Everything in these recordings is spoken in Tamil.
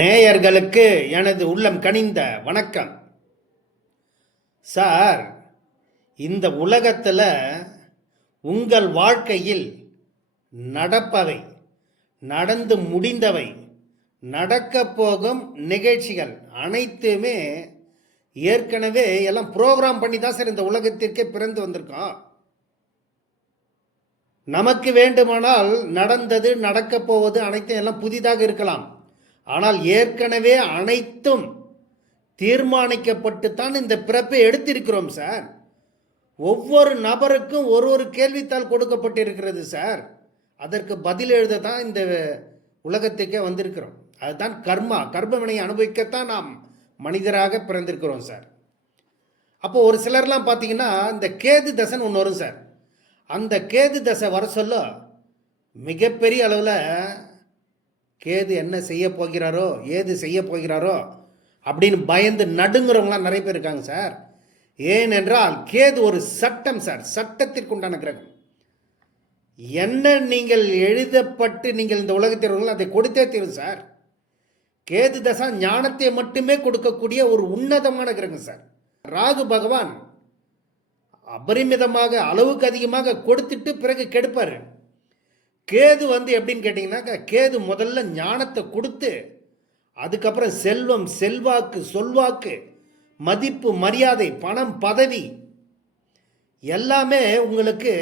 நேயர்களுக்கு எனது உள்ளம் கனிந்த வணக்கம். சார் இந்த உலகத்தில் உங்கள் வாழ்க்கையில் நடப்பவை நடந்து முடிந்தவை நடக்கப் போகும் நிகழ்ச்சிகள் அனைத்துமே ஏற்கனவே எல்லாம் ப்ரோக்ராம் பண்ணி தான் சார் இந்த உலகத்திற்கே பிறந்து வந்திருக்கோம். நமக்கு வேண்டுமானால் நடந்தது நடக்கப் போவது அனைத்தும் எல்லாம் புதிதாக இருக்கலாம். ஆனால் ஏற்கனவே அனைத்தும் தீர்மானிக்கப்பட்டு தான் இந்த பிறப்பை எடுத்திருக்கிறோம் சார். ஒவ்வொரு நபருக்கும் ஒரு ஒரு கேள்வித்தாள் கொடுக்கப்பட்டிருக்கிறது சார். அதற்கு பதில் எழுத தான் இந்த உலகத்துக்கே வந்திருக்கிறோம். அதுதான் கர்மா. கர்மவினை அனுபவிக்கத்தான் நாம் மனிதராக பிறந்திருக்கிறோம் சார். அப்போ ஒரு சிலர்லாம் பார்த்தீங்கன்னா இந்த கேது தசைன்னு ஒன்று வரும் சார். அந்த கேது தசை வர சொல்ல மிகப்பெரிய அளவில் கேது என்ன செய்ய போகிறாரோ ஏது செய்ய போகிறாரோ அப்படின்னு பயந்து நடுங்குறவங்களாம் நிறைய பேர் இருக்காங்க சார். ஏனென்றால் கேது ஒரு சட்டம் சார் சட்டத்திற்குண்டான கிரகம். என்ன நீங்கள் எழுதப்பட்டு நீங்கள் இந்த உலகத்தில் அதை கொடுத்தே தீரும் சார். கேது தசா ஞானத்தை மட்டுமே கொடுக்கக்கூடிய ஒரு உன்னதமான கிரகம் சார். ராகு பகவான் அபரிமிதமாக அளவுக்கு அதிகமாக கொடுத்துட்டு பிறகு கெடுப்பார். கேது வந்து எப்படின்னு கேட்டிங்கன்னாக்கா கேது முதல்ல ஞானத்தை கொடுத்து அதுக்கப்புறம் செல்வம் செல்வாக்கு சொல்வாக்கு மதிப்பு மரியாதை பணம் பதவி எல்லாமே உங்களுக்கு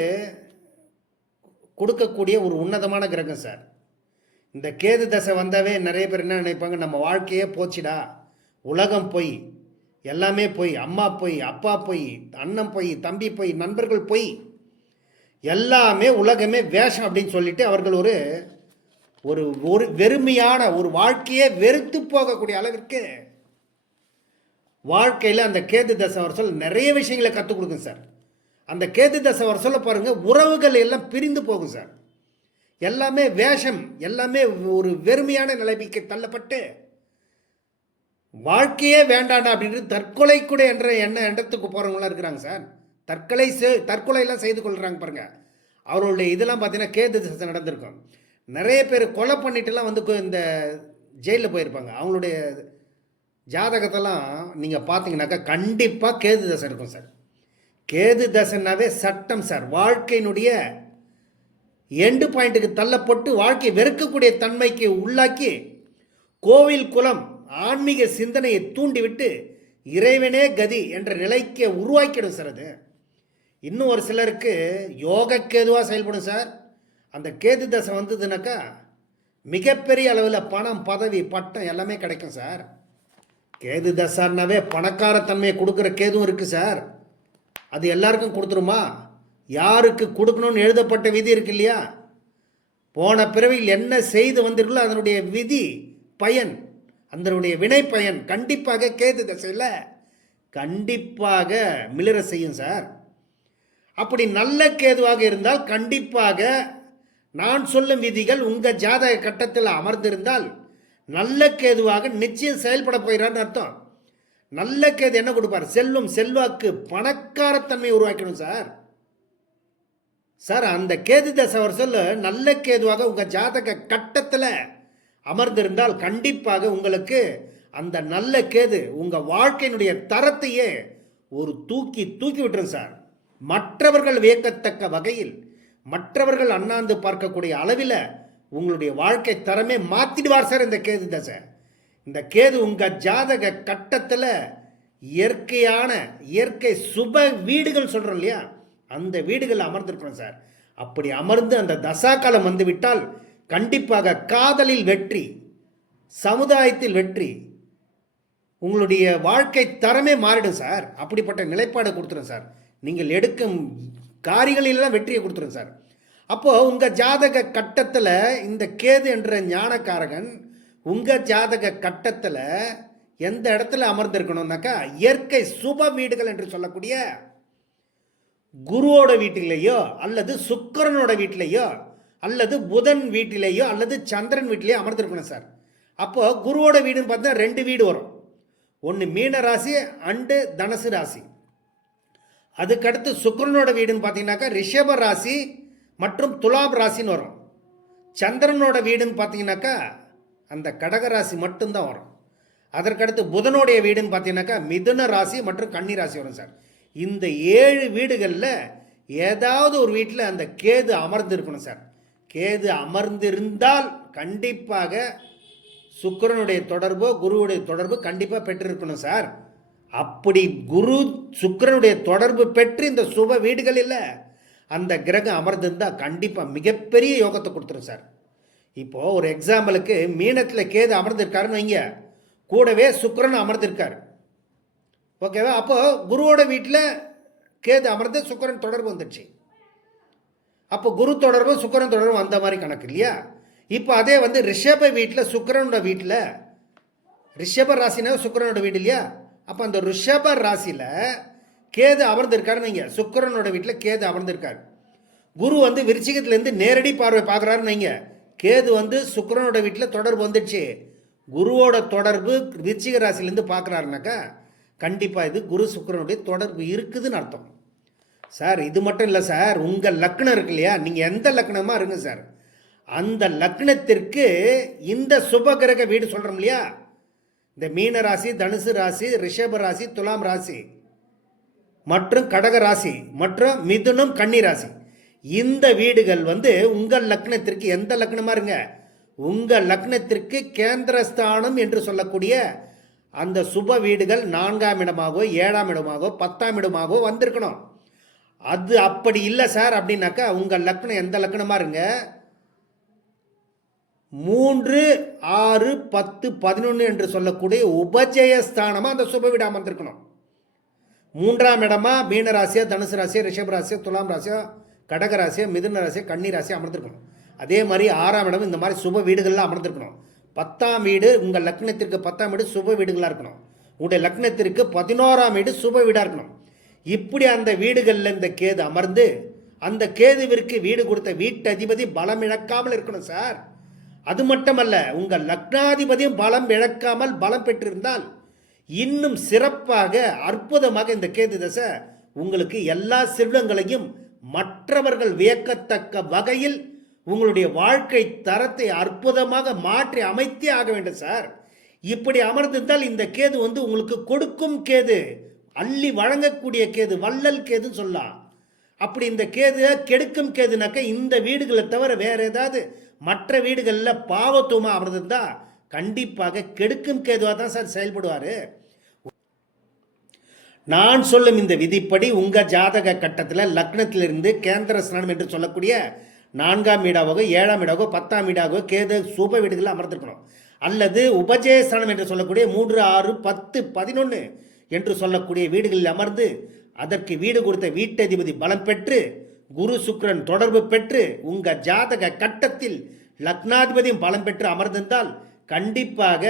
கொடுக்கக்கூடிய ஒரு உன்னதமான கிரகம் சார். இந்த கேது தசை வந்தாவே நிறைய பேர் என்ன நினைப்பாங்க நம்ம வாழ்க்கையே போச்சுடா. உலகம் போய் எல்லாமே போய் அம்மா போய் அப்பா போய் அண்ணன் போய் தம்பி போய் நண்பர்கள் போய் எல்லாமே உலகமே வேஷம் அப்படின்னு சொல்லிட்டு அவர்கள் ஒரு ஒரு ஒரு வெறுமையான ஒரு வாழ்க்கையே வெறுத்து போகக்கூடிய அளவிற்கு வாழ்க்கையில் அந்த கேது தசை வருஷம் நிறைய விஷயங்களை கற்றுக் கொடுக்கும் சார். அந்த கேது தசை வருஷம் பாருங்கள் உறவுகள் எல்லாம் பிரிந்து போகும் சார். எல்லாமே வேஷம் எல்லாமே ஒரு வெறுமையான நிலைமைக்கு தள்ளப்பட்டு வாழ்க்கையே வேண்டாண்டா அப்படின்ட்டு தற்கொலை கூட என்ற எண்ண எண்ணத்துக்கு போகிறவங்களாம் இருக்கிறாங்க சார். தற்கொலை தற்கொலையெல்லாம் செய்து கொள்கிறாங்க பாருங்கள் அவர்களுடைய இதெல்லாம் பார்த்தீங்கன்னா கேது தசை நடந்திருக்கும். நிறைய பேர் கொலை பண்ணிட்டுலாம் வந்து இந்த ஜெயிலில் போயிருப்பாங்க. அவங்களுடைய ஜாதகத்தெல்லாம் நீங்கள் பார்த்தீங்கன்னாக்கா கண்டிப்பாக கேது தசை இருக்கும் சார். கேது தசைனாவே சட்டம் சார். வாழ்க்கையினுடைய எண்டு பாயிண்ட்டுக்கு தள்ளப்பட்டு வாழ்க்கையை வெறுக்கக்கூடிய தன்மைக்கு உள்ளாக்கி கோவில் குலம் ஆன்மீக சிந்தனையை தூண்டிவிட்டு இறைவனே கதி என்ற நிலைக்கு உருவாக்கிடும் சார் அது. இன்னும் ஒரு சிலருக்கு யோக கேதுவாக செயல்படும் சார். அந்த கேது தசை வந்ததுனாக்கா மிகப்பெரிய அளவில் பணம் பதவி பட்டம் எல்லாமே கிடைக்கும் சார். கேது தசான்னாவே பணக்காரத்தன்மையை கொடுக்குற கேதுவும் இருக்குது சார். அது எல்லாருக்கும் கொடுத்துருமா? யாருக்கு கொடுக்கணும்னு எழுதப்பட்ட விதி இருக்கு இல்லையா? போன பிறவியில் என்ன செய்து வந்தீர்களோ அதனுடைய விதி பயன் அதனுடைய வினை பயன். கண்டிப்பாக கேது தசையில் கண்டிப்பாக மிளிர செய்யும் சார். அப்படி நல்ல கேதுவாக இருந்தால் கண்டிப்பாக நான் சொல்லும் விதிகள் உங்கள் ஜாதக கட்டத்தில் அமர்ந்திருந்தால் நல்ல கேதுவாக நிச்சயம் செயல்பட போகிறான்னு அர்த்தம். நல்ல கேது என்ன கொடுப்பார்? செல்வம் செல்வாக்கு பணக்காரத்தன்மை உருவாக்கணும் சார். சார் அந்த கேது தசை வருஷம் நல்ல கேதுவாக உங்கள் ஜாதக கட்டத்தில் அமர்ந்திருந்தால் கண்டிப்பாக உங்களுக்கு அந்த நல்ல கேது உங்கள் வாழ்க்கையினுடைய தரத்தையே ஒரு தூக்கி தூக்கி விட்டுரும் சார். மற்றவர்கள் வியக்கத்தக்க வகையில் மற்றவர்கள் அண்ணாந்து பார்க்கக்கூடிய அளவில் உங்களுடைய வாழ்க்கை தரமே மாற்றிடுவார் சார் இந்த கேது தசை. இந்த கேது உங்கள் ஜாதக கட்டத்தில் இயற்கையான இயற்கை சுப வீடுகள் சொல்கிறோம் இல்லையா? அந்த வீடுகள் அமர்ந்திருக்கணும் சார். அப்படி அமர்ந்து அந்த தசா காலம் வந்துவிட்டால் கண்டிப்பாக காதலில் வெற்றி சமுதாயத்தில் வெற்றி உங்களுடைய வாழ்க்கை தரமே மாறிடும் சார். அப்படிப்பட்ட நிலைப்பாடை கொடுத்துரும் சார். நீங்கள் எடுக்கும் காரியங்களிலெல்லாம் வெற்றியை கொடுத்துரும் சார். அப்போது உங்கள் ஜாதக கட்டத்தில் இந்த கேது என்ற ஞானக்காரகன் உங்கள் ஜாதக கட்டத்தில் எந்த இடத்துல அமர்ந்திருக்கணும்னாக்கா இயற்கை சுப வீடுகள் என்று சொல்லக்கூடிய குருவோட வீட்டிலேயோ அல்லது சுக்கிரனோட வீட்டிலேயோ அல்லது புதன் வீட்டிலேயோ அல்லது சந்திரன் வீட்டிலேயோ அமர்ந்திருக்கணும் சார். அப்போது குருவோட வீடுன்னு பார்த்தா ரெண்டு வீடு வரும். ஒன்று மீன ராசி அண்டு தனுசு ராசி. அதுக்கடுத்து சுக்கரனோட வீடுன்னு பார்த்தீங்கன்னாக்கா ரிஷப ராசி மற்றும் துலாம் ராசின்னு வரும். சந்திரனோட வீடுன்னு பார்த்தீங்கன்னாக்கா அந்த கடகராசி மட்டும்தான் வரும். அதற்கடுத்து புதனுடைய வீடுன்னு பார்த்தீங்கன்னாக்கா மிதுன ராசி மற்றும் கன்னி ராசி வரும் சார். இந்த ஏழு வீடுகளில் ஏதாவது ஒரு வீட்டில் அந்த கேது அமர்ந்து இருக்கணும் சார். கேது அமர்ந்திருந்தால் கண்டிப்பாக சுக்கரனுடைய தொடர்போ குருவுடைய தொடர்பு கண்டிப்பாக பெற்றிருக்கணும் சார். அப்படி குரு சுக்கரனுடைய தொடர்பு பெற்று இந்த சுப வீடுகளில் அந்த கிரகம் அமர்ந்திருந்தால் கண்டிப்பாக மிகப்பெரிய யோகத்தை கொடுத்துரும் சார். இப்போது ஒரு எக்ஸாம்பிளுக்கு மீனத்தில் கேது அமர்ந்திருக்காருன்னு வைங்க. கூடவே சுக்கரன் அமர்ந்திருக்கார். ஓகேவா அப்போது குருவோட வீட்டில் கேது அமர்ந்து சுக்கரன் தொடர்பு வந்துடுச்சு. அப்போ குரு தொடர்பும் சுக்கிரன் தொடர்பு அந்த மாதிரி கணக்கு இல்லையா? இப்போ அதே வந்து ரிஷப வீட்டில் சுக்கிரனோட வீட்டில். ரிஷப ராசினா சுக்கரனோட வீடு இல்லையா? அப்போ அந்த ரிஷப ராசியில் கேது அமர்ந்திருக்காருன்னு வைங்க. சுக்கிரனோட வீட்டில் கேது அமர்ந்திருக்கார். குரு வந்து விருச்சிகத்துலேருந்து நேரடி பார்வை பார்க்குறாருன்னு வைங்க. கேது வந்து சுக்கரனோட வீட்டில் தொடர்பு வந்துடுச்சு. குருவோட தொடர்பு விருச்சிக ராசிலேருந்து பார்க்குறாருனாக்கா கண்டிப்பாக இது குரு சுக்கரனுடைய தொடர்பு இருக்குதுன்னு அர்த்தம். சார் இது மட்டும் இல்லை சார். உங்கள் லக்னம் இருக்கு இல்லையா? நீங்கள் எந்த லக்னமாக இருங்க சார். அந்த லக்னத்திற்கு இந்த சுபகிரக வீடு சொல்கிறோம் இல்லையா? இந்த மீன ராசி தனுசு ராசி ரிஷப ராசி துலாம் ராசி மற்றும் கடக ராசி மற்றும் மிதுனம் கன்னி ராசி. இந்த வீடுகள் வந்து உங்கள் லக்னத்திற்கு எந்த லக்னமாக இருங்க? உங்கள் லக்னத்திற்கு கேந்திரஸ்தானம் என்று சொல்லக்கூடிய அந்த சுப வீடுகள் நான்காம் இடமாகவோ ஏழாம் இடமாகவோ பத்தாம் இடமாகவோ வந்திருக்கணும். அது அப்படி இல்லை சார் அப்படின்னாக்கா உங்கள் லக்னம் எந்த லக்னமாக இருங்க? மூன்று ஆறு பத்து பதினொன்று என்று சொல்லக்கூடிய உபஜயஸ்தானமாக அந்த சுப வீடு அமர்ந்திருக்கணும் மூன்றாம் இடமா மீன ராசியா தனுசு ராசியா ரிஷப ராசியா துலாம் ராசியா கடக ராசியா மிதுன ராசியா கன்னி ராசியா அமர்ந்திருக்கணும். அதே மாதிரி ஆறாம் இடம் இந்த மாதிரி சுப வீடுகள்லாம் அமர்ந்திருக்கணும். பத்தாம் வீடு உங்கள் லக்னத்திற்கு பத்தாம் வீடு சுப வீடுகளாக இருக்கணும். உங்களுடைய லக்னத்திற்கு பதினோராம் வீடு சுப வீடாக இருக்கணும். இப்படி அந்த வீடுகளில் இந்த கேது அமர்ந்து அந்த கேதுவிற்கு வீடு கொடுத்த வீட்டதிபதி பலம் இழக்காமல் இருக்கணும் சார். அது மட்டுமல்ல உங்கள் லக்னாதிபதியும் பலம் இழக்காமல் பலம் பெற்றிருந்தால் இன்னும் சிறப்பாக அற்புதமாக இந்த கேது தசை உங்களுக்கு எல்லா செல்வங்களையும் மற்றவர்கள் வியக்கத்தக்க வகையில் உங்களுடைய வாழ்க்கை தரத்தை அற்புதமாக மாற்றி அமைத்தே ஆக வேண்டும் சார். இப்படி அமர்ந்திருந்தால் இந்த கேது வந்து உங்களுக்கு கொடுக்கும் கேது அள்ளி வழங்கக்கூடிய கேது வள்ளல் கேதுன்னு சொல்லலாம். அப்படி இந்த கேது கெடுக்கும் கேதுனாக்க இந்த வீடுகளை தவிர வேற ஏதாவது மற்ற வீடுகளில் பாவத்துவமாக அமர்ந்திருந்தா கண்டிப்பாக கெடுக்கும் கேதுவாக தான் சார் செயல்படுவார். நான் சொல்லும் இந்த விதிப்படி உங்கள் ஜாதக கட்டத்தில் லக்னத்திலிருந்து கேந்திர ஸ்நானம் என்று சொல்லக்கூடிய நான்காம் வீடாகவோ ஏழாம் வீடாகவோ பத்தாம் வீடாகவோ கேது சுப வீடுகளில் அமர்ந்திருக்கணும். அல்லது உபஜயஸ்தானம் என்று சொல்லக்கூடிய மூன்று ஆறு பத்து பதினொன்று என்று சொல்லக்கூடிய வீடுகளில் அமர்ந்து அதற்கு வீடு கொடுத்த வீட்டதிபதி பலம் பெற்று குரு சுக்ரன் தொடர்பு பெற்று உங்க ஜாதக கட்டத்தில் லக்னாதிபதியும் பலம் பெற்று அமர்ந்திருந்தால் கண்டிப்பாக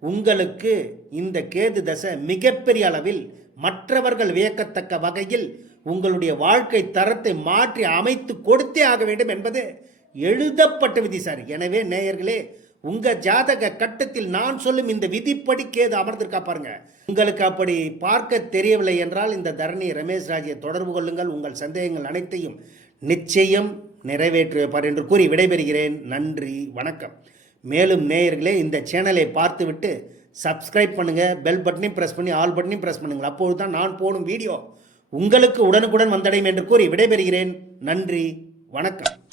உங்களுக்கு இந்த கேது தசை மிகப்பெரிய அளவில் மற்றவர்கள் வியக்கத்தக்க வகையில் உங்களுடைய வாழ்க்கை தரத்தை மாற்றி அமைத்து கொடுத்தே ஆக வேண்டும் என்பது எழுதப்பட்ட விதி சார். எனவே நேயர்களே உங்க ஜாதக கட்டத்தில் நான் சொல்லும் இந்த விதிப்படி கேது அமர்ந்திருக்கா பாருங்க. உங்களுக்கு அப்படி பார்க்க தெரியவில்லை என்றால் இந்த தரணி ரமேஷ் ராஜியை தொடர்பு கொள்ளுங்கள். உங்கள் சந்தேகங்கள் அனைத்தையும் நிச்சயம் நிறைவேற்றி வைப்பார் என்று கூறி விடைபெறுகிறேன். நன்றி வணக்கம். மேலும் நேயர்களே இந்த சேனலை பார்த்துவிட்டு சப்ஸ்கிரைப் பண்ணுங்கள் பெல் பட்டனையும் ப்ரெஸ் பண்ணி ஆல் பட்டனையும் ப்ரெஸ் பண்ணுங்கள். அப்போது தான் நான் போடும் வீடியோ உங்களுக்கு உடனுக்குடன் வந்தடையும் என்று கூறி விடைபெறுகிறேன். நன்றி வணக்கம்.